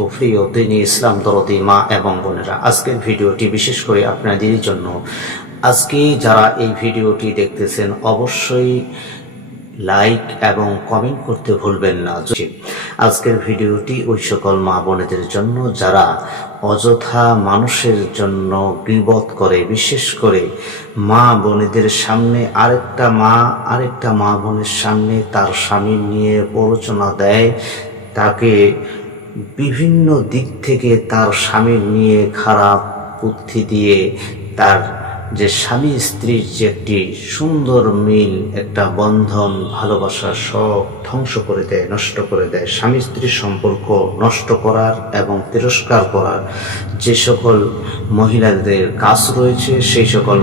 তো প্রিয় দিনী ইসলাম দরদি মা এবং বোনেরা, আজকের ভিডিওটি বিশেষ করে আপনাদের জন্য। আজকে যারা এই ভিডিওটি দেখতেছেন অবশ্যই লাইক এবং কমেন্ট করতে ভুলবেন না। আজকের ভিডিওটি ওই সকল মা বোনেদের জন্য যারা অযথা মানুষের জন্য গীবত করে, বিশেষ করে মা বোনেদের সামনে আরেকটা মা বোনের সামনে তার স্বামী নিয়ে প্ররোচনা দেয়, তাকে বিভিন্ন দিক থেকে তার স্বামীর নিয়ে খারাপ বুদ্ধি দিয়ে তার যে স্বামী স্ত্রীর যে একটি সুন্দর মিল, একটা বন্ধন, ভালোবাসা সব ধ্বংস করে দেয়, নষ্ট করে দেয়। স্বামী স্ত্রীর সম্পর্ক নষ্ট করার এবং তিরস্কার করার যে সকল মহিলাদের কাজ রয়েছে, সেই সকল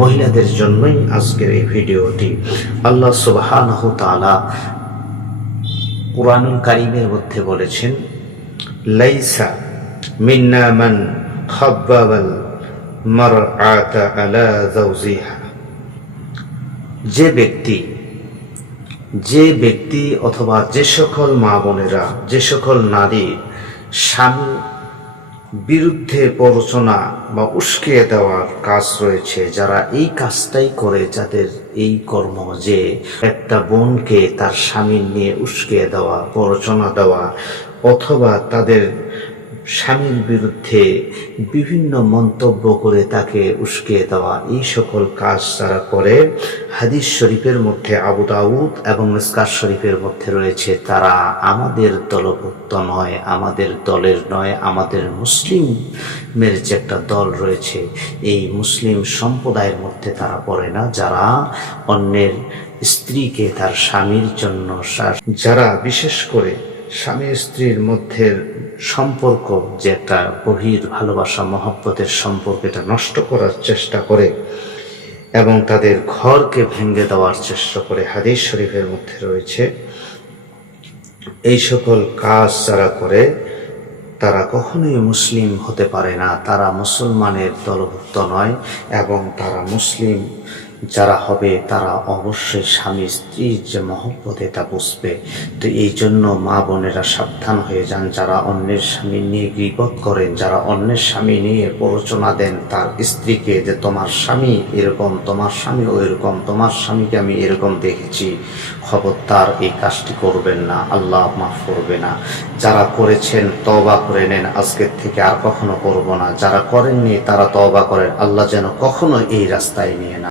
মহিলাদের জন্যই আজকের এই ভিডিওটি। আল্লাহ সুবহানাহু তাআলা কুরআনুল কারীমের মধ্যে বলেছেন, লাইসা মিন্না মান খাব্বাবাল মারআতা আলা যাওজিহা। যে ব্যক্তি অথবা যে সকল মা বোনেরা, যে সকল নারী স্বামী বিরুদ্ধে প্ররোচনা বা উস্কিয়ে দেওয়ার কাজ রয়েছে, যারা এই কাজটাই করে, যাদের এই কর্ম, যে একটা বোনকে তার স্বামীর নিয়ে উস্কিয়ে দেওয়া, প্ররোচনা দেওয়া, অথবা তাদের স্বামীর বিরুদ্ধে বিভিন্ন মন্তব্য করে তাকে উস্কিয়ে দেওয়া, এই সকল কাজ যারা করে, হাদিস শরীফের মধ্যে, আবু দাউদ এবং মিসকাত শরীফের মধ্যে রয়েছে, তারা আমাদের দলভুক্ত নয়, আমাদের দলের নয়, আমাদের মুসলিমের যে একটা দল রয়েছে, এই মুসলিম সম্প্রদায়ের মধ্যে তারা পড়ে না, যারা অন্যের স্ত্রীকে তার স্বামীর জন্য, যারা বিশেষ করে স্বামী স্ত্রীর মধ্যে সম্পর্ক, যে একটা গভীর ভালোবাসা মহব্বতের সম্পর্ক, এটা নষ্ট করার চেষ্টা করে এবং তাদের ঘরকে ভেঙে দেওয়ার চেষ্টা করে। হাদিস শরীফের মধ্যে রয়েছে, এই সকল কাজ যারা করে তারা কখনোই মুসলিম হতে পারে না, তারা মুসলমানের দলভুক্ত নয়, এবং তারা মুসলিম যারা হবে তারা অবশ্যই স্বামী স্ত্রীর যে মহব্বত, এটা বুঝবে। তো এই জন্য মা বোনেরা সাবধান হয়ে যান, যারা অন্যের স্বামী নিয়ে গীবত করেন, যারা অন্যের স্বামী নিয়ে প্ররোচনা দেন তার স্ত্রীকে, যে তোমার স্বামী এরকম, তোমার স্বামী ওইরকম, তোমার স্বামীকে আমি এরকম দেখেছি, খবরদার এই কাজটি করবেন না, আল্লাহ মাফ করবে না। যারা করেছেন তওবা করে নেন, আজকের থেকে আর কখনো করব না। যারা করেননি তারা তওবা করেন, আল্লাহ যেন কখনো এই রাস্তায় নিয়ে না।